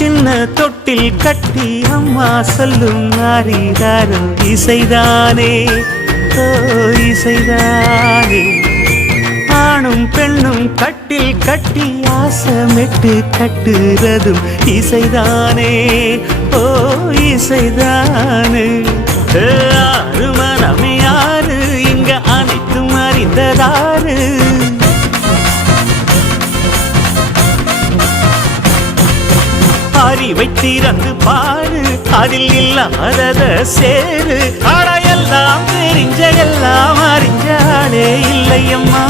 சின்ன தொட்டில் கட்டி அம்மா சொல்லும் ஆரிதாரோ இசைதானே ஓ இசைதானே. ஆணும் பெண்ணும் கட்டில் கட்டி ஆசமிட்டு கட்டுறதும் இசைதானே ஓ இசைதானே. ஆறு மனம் யாரு இங்க அனைத்தும் அறிந்ததாரு. அறிவை திறந்து பாரு அதில் இல்லாதத சேரு. அடையெல்லாம் தெரிஞ்ச எல்லாம் அறிஞ்சாலே இல்லையம்மா.